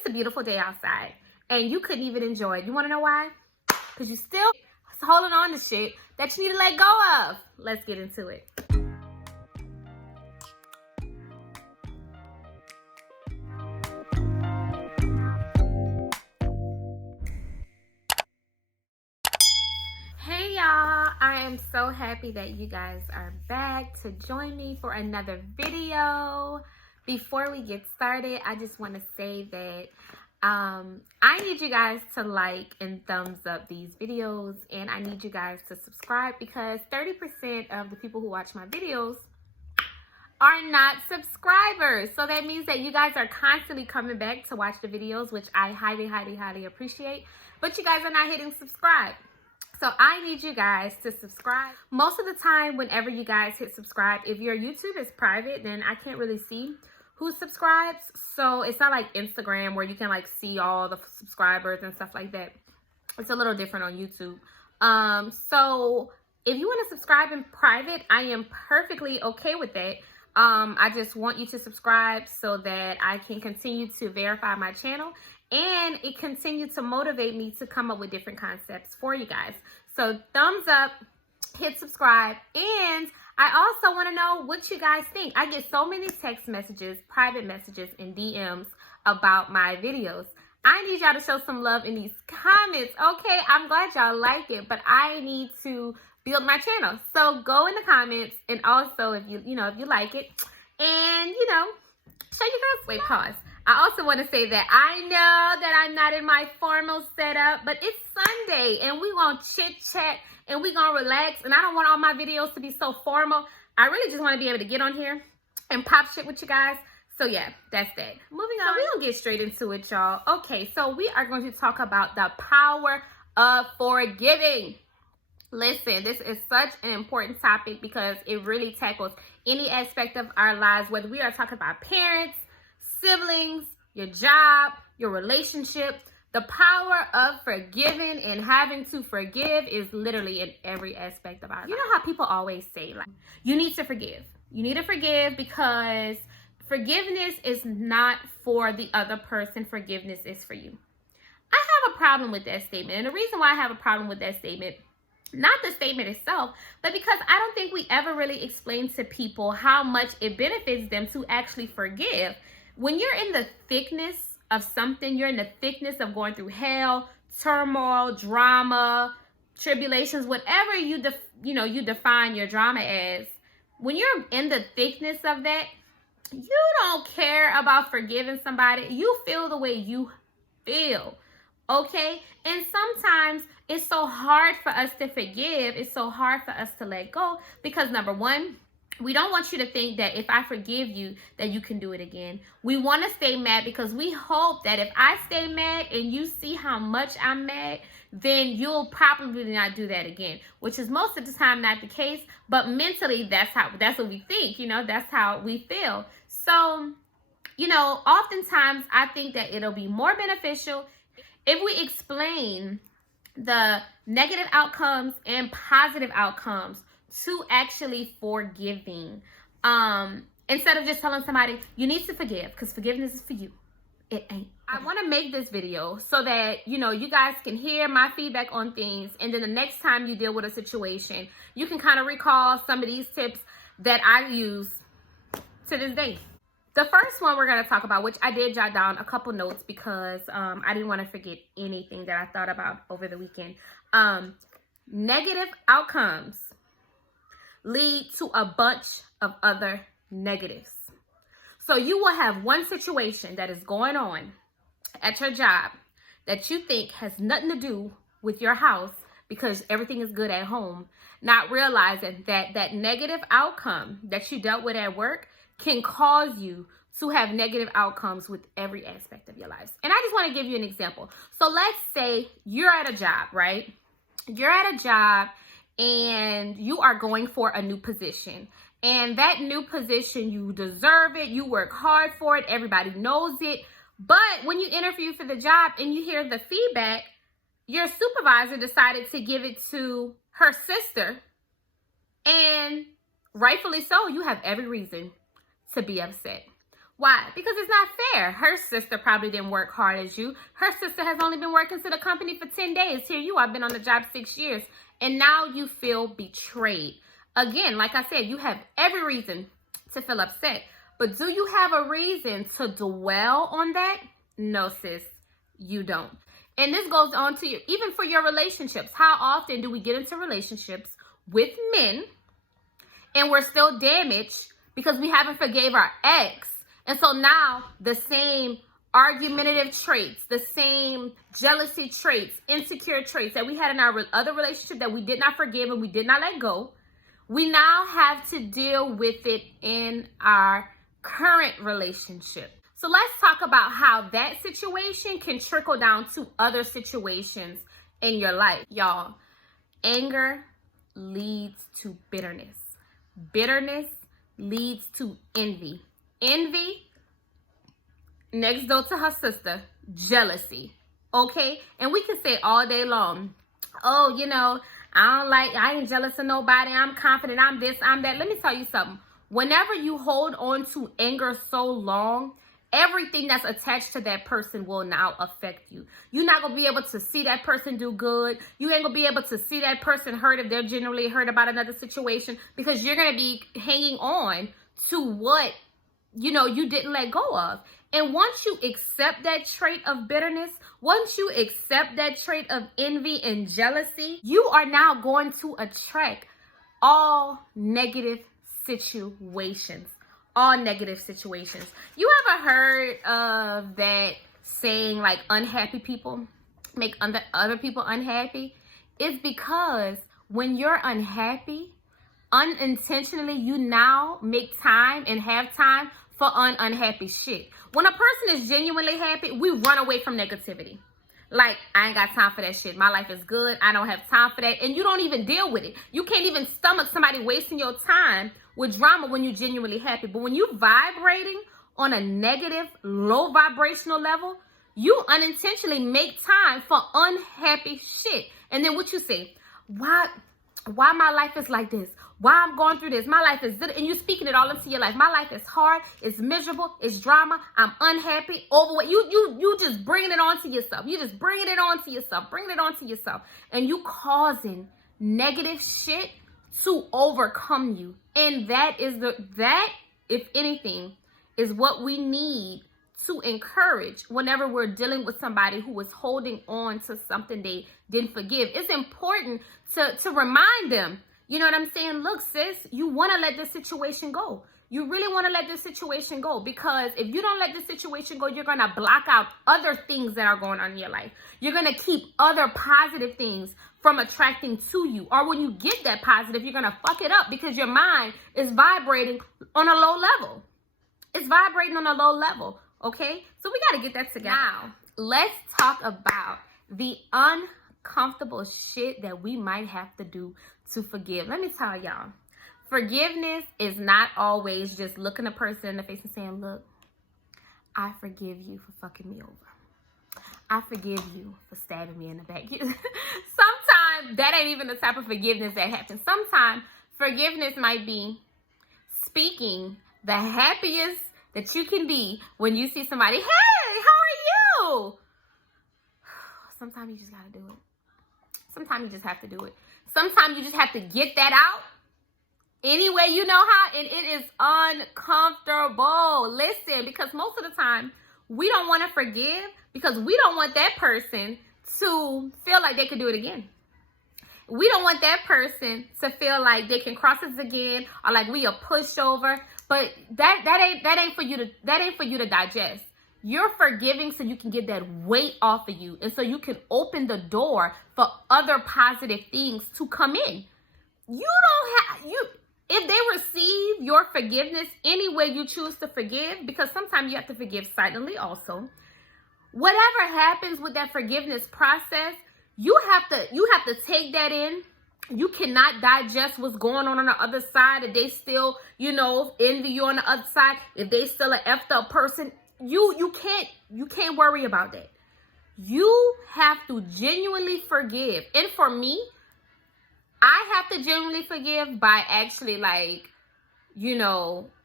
it's a beautiful day outside and you couldn't even enjoy it. You want to know why? Because you still holding on to shit that you need to let go of. Let's get into it. Hey y'all, I am so happy that you guys are back to join me for another video. Before we get started, I just want to say that I need you guys to like and thumbs up these videos, and I need you guys to subscribe because 30% of the people who watch my videos are not subscribers. So that means that you guys are constantly coming back to watch the videos, which I highly appreciate, but you guys are not hitting subscribe. So I need you guys to subscribe. Most of the time, whenever you guys hit subscribe, if your YouTube is private, then I can't really see who subscribes. So it's not like Instagram where you can like see all the subscribers and stuff like that. It's a little different on YouTube. So if you want to subscribe in private, I am perfectly okay with that. I just want you to subscribe so that I can continue to verify my channel and it continues to motivate me to come up with different concepts for you guys. So thumbs up, hit subscribe, and I also want to know what you guys think. I get so many text messages, private messages, and DMs about my videos. I need y'all to show some love in these comments. Okay, I'm glad y'all like it, but I need to build my channel. So go in the comments, and also if you like it, and show your girls. Wait, pause. I also want to say that I know that I'm not in my formal setup, but it's Sunday and we gonna chit chat and we gonna relax, and I don't want all my videos to be so formal. I really just want to be able to get on here and pop shit with you guys. So yeah, that's that. Moving on. So we gonna get straight into it, y'all. Okay, so we are going to talk about the power of forgiving. Listen, this is such an important topic because it really tackles any aspect of our lives, whether we are talking about parents, siblings, your job, your relationship. The power of forgiving and having to forgive is literally in every aspect of our life. You know how people always say, like, you need to forgive. You need to forgive because forgiveness is not for the other person. Forgiveness is for you. I have a problem with that statement. And the reason why I have a problem with that statement, not the statement itself, but because I don't think we ever really explain to people how much it benefits them to actually forgive. When you're in the thickness of something, you're in the thickness of going through hell, turmoil, drama, tribulations, whatever you define your drama as. When you're in the thickness of that, you don't care about forgiving somebody. You feel the way you feel, okay? And sometimes it's so hard for us to forgive. It's so hard for us to let go because, number one, we don't want you to think that if I forgive you, that you can do it again. We want to stay mad because we hope that if I stay mad and you see how much I'm mad, then you'll probably not do that again, which is most of the time not the case. But mentally, that's what we think, that's how we feel. So, oftentimes I think that it'll be more beneficial if we explain the negative outcomes and positive outcomes to actually forgiving, instead of just telling somebody you need to forgive because forgiveness is for you. It ain't. I want to make this video so that you guys can hear my feedback on things, and then the next time you deal with a situation, you can kind of recall some of these tips that I use to this day. The first one we're going to talk about, which I did jot down a couple notes because I didn't want to forget anything that I thought about over the weekend. Negative outcomes lead to a bunch of other negatives. So you will have one situation that is going on at your job that you think has nothing to do with your house because everything is good at home, not realizing that that negative outcome that you dealt with at work can cause you to have negative outcomes with every aspect of your life. And I just want to give you an example. So let's say you're at a job, right? You're at a job and you are going for a new position. And that new position, you deserve it. You work hard for it. Everybody knows it. But when you interview for the job and you hear the feedback, your supervisor decided to give it to her sister. And rightfully so, you have every reason to be upset. Why? Because it's not fair. Her sister probably didn't work hard as you. Her sister has only been working to the company for 10 days. Here you are, been on the job 6 years. And now you feel betrayed. Again, like I said, you have every reason to feel upset. But do you have a reason to dwell on that? No, sis, you don't. And this goes on to you, even for your relationships. How often do we get into relationships with men and we're still damaged because we haven't forgave our ex? And so now the same argumentative traits, the same jealousy traits, insecure traits that we had in our other relationship that we did not forgive and we did not let go, we now have to deal with it in our current relationship. So let's talk about how that situation can trickle down to other situations in your life. Y'all, anger leads to bitterness. Bitterness leads to envy. Envy, next door to her sister, jealousy. Okay? And we can say all day long, oh, you know, I ain't jealous of nobody. I'm confident. I'm this, I'm that. Let me tell you something. Whenever you hold on to anger so long, everything that's attached to that person will now affect you. You're not going to be able to see that person do good. You ain't going to be able to see that person hurt if they're genuinely hurt about another situation, because you're going to be hanging on to what, you know, you didn't let go of. And once you accept that trait of bitterness, once you accept that trait of envy and jealousy, you are now going to attract all negative situations. All negative situations. You ever heard of that saying, like, unhappy people make other people unhappy? It's because when you're unhappy, unintentionally, you now make time and have time for unhappy shit. When a person is genuinely happy, we run away from negativity. Like, I ain't got time for that shit. My life is good. I don't have time for that. And you don't even deal with it. You can't even stomach somebody wasting your time with drama when you're genuinely happy. But when you're vibrating on a negative, low vibrational level, you unintentionally make time for unhappy shit. And then what you say, why my life is like this? Why I'm going through this? My life is good. And you're speaking it all into your life. My life is hard. It's miserable. It's drama. I'm unhappy. Overweight. You just bringing it on to yourself. You just bringing it on to yourself. Bringing it on to yourself. And you causing negative shit to overcome you. And that, if anything, is what we need to encourage whenever we're dealing with somebody who is holding on to something they didn't forgive. It's important to remind them, you know what I'm saying? Look, sis, you want to let this situation go. You really want to let this situation go, because if you don't let this situation go, you're going to block out other things that are going on in your life. You're going to keep other positive things from attracting to you. Or when you get that positive, you're going to fuck it up because your mind is vibrating on a low level. It's vibrating on a low level. Okay? So we got to get that together. Now, let's talk about the uncomfortable shit that we might have to do to forgive. Let me tell y'all, forgiveness is not always just looking a person in the face and saying, look, I forgive you for fucking me over. I forgive you for stabbing me in the back. Sometimes that ain't even the type of forgiveness that happens. Sometimes forgiveness might be speaking the happiest that you can be when you see somebody, hey, how are you? Sometimes you just gotta do it. Sometimes you just have to do it. Sometimes you just have to get that out any way you know how, and it is uncomfortable. Listen, because most of the time, we don't want to forgive because we don't want that person to feel like they could do it again. We don't want that person to feel like they can cross us again, or like we are pushed over. But that ain't for you to digest. You're forgiving so you can get that weight off of you, and so you can open the door for other positive things to come in. If they receive your forgiveness any way you choose to forgive, because sometimes you have to forgive silently also. Whatever happens with that forgiveness process, you have to take that in. You cannot digest what's going on the other side. If they still, envy you on the other side, if they still an effed up person, you can't worry about that. You have to genuinely forgive. And for me, I have to genuinely forgive by actually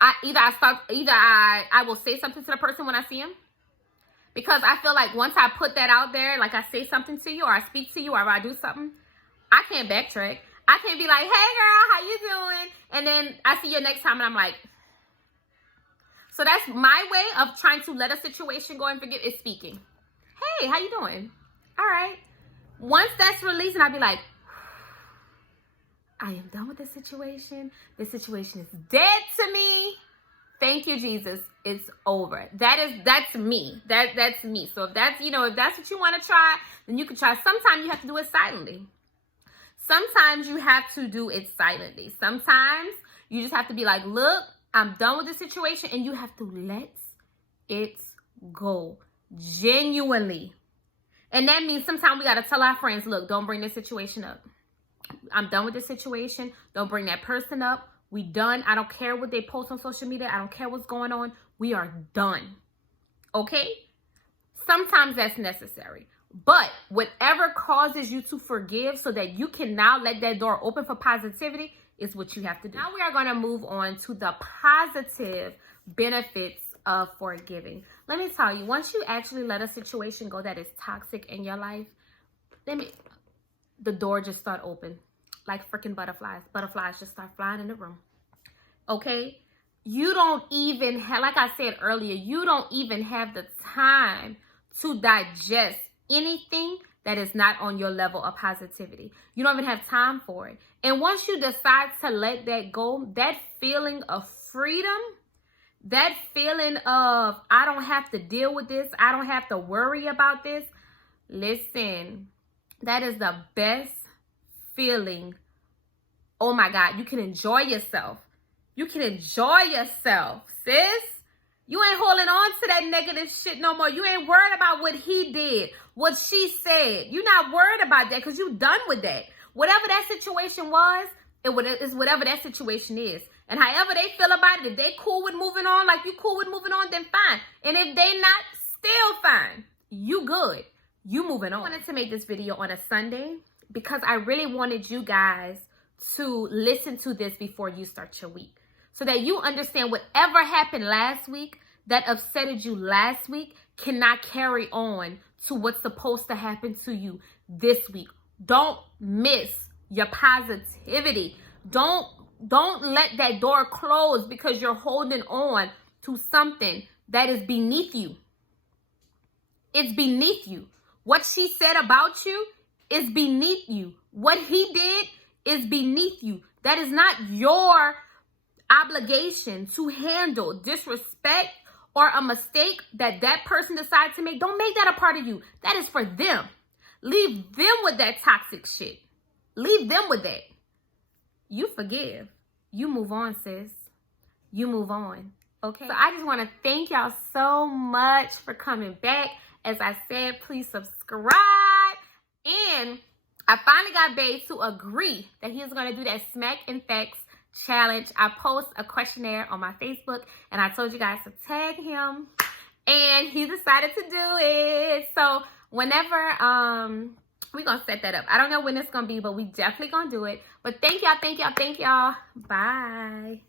I will say something to the person when I see him. Because I feel like once I put that out there, like I say something to you or I speak to you or I do something, I can't backtrack. I can't be like, hey girl, how you doing? And then I see you next time and I'm like, so that's my way of trying to let a situation go and forget is speaking. Hey, how you doing? All right. Once that's released and I'll be like, I am done with this situation. This situation is dead to me. Thank you, Jesus. It's over. That's me. That's me. So if that's what you want to try, then you can try. Sometimes you have to do it silently. Sometimes you have to do it silently. Sometimes you just have to be like, look, I'm done with this situation, and you have to let it go genuinely. And that means sometimes we got to tell our friends, look, don't bring this situation up. I'm done with this situation. Don't bring that person up. We done. I don't care what they post on social media. I don't care what's going on. We are done. Okay? Sometimes that's necessary. But whatever causes you to forgive so that you can now let that door open for positivity is what you have to do. Now we are going to move on to the positive benefits of forgiving. Let me tell you, once you actually let a situation go that is toxic in your life, the door just start open. Like freaking butterflies. Butterflies just start flying in the room. Okay? You don't even have, like I said earlier, you don't even have the time to digest anything that is not on your level of positivity. You don't even have time for it. And once you decide to let that go, that feeling of freedom, that feeling of, I don't have to deal with this, I don't have to worry about this. Listen, that is the best feeling. Oh my God, you can enjoy yourself. You can enjoy yourself, sis. You ain't holding on to that negative shit no more. You ain't worried about what he did, what she said. You're not worried about that because you're done with that. Whatever that situation was, it's whatever that situation is. And however they feel about it, if they cool with moving on, like you cool with moving on, then fine. And if they not, still fine. You good. You moving on. I wanted to make this video on a Sunday because I really wanted you guys to listen to this before you start your week. So that you understand whatever happened last week that upsetted you last week cannot carry on to what's supposed to happen to you this week. Don't miss your positivity. Don't let that door close because you're holding on to something that is beneath you. It's beneath you. What she said about you is beneath you. What he did is beneath you. That is not your obligation to handle disrespect or a mistake that person decides to make. Don't make that a part of you. That is for them. Leave them with that toxic shit. Leave them with that. You forgive. You move on, sis. You move on. Okay? So I just want to thank y'all so much for coming back. As I said, please subscribe. And I finally got Bae to agree that he is going to do that Smack and Facts challenge. I post a questionnaire on my Facebook and I told you guys to tag him and he decided to do it. So whenever we're gonna set that up. I don't know when it's gonna be, but we definitely gonna do it. But thank y'all. Bye.